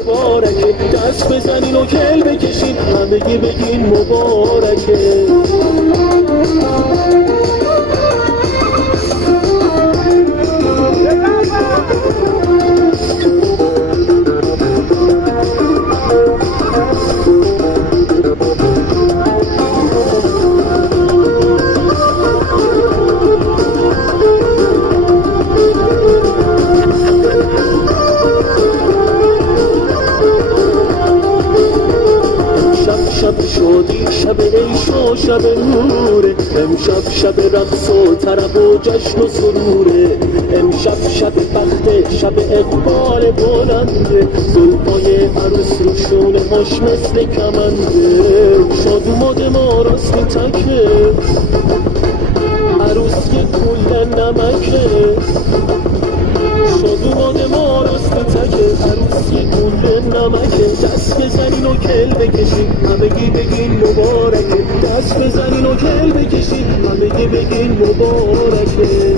مبارکه، دست بزنین و کل بکشین، همگی بگین مبارکه. شب شادی، شب عیش و شب نوره، امشب شب رقص و طرب و جشن و سروره. امشب شب بخت، شب اقبال بلنده، زلفای عروس روشونه هاش مثل کمنده. شادوماد ما راستی تکه، عروس یه کل نمکه. شادوماد ما راستی تکه، عروس یه کل نمکه. دست بزنین و کل بکشین، همگی بگین مبارکه. دست بزنین و کل بکشین، همگی بگین مبارکه.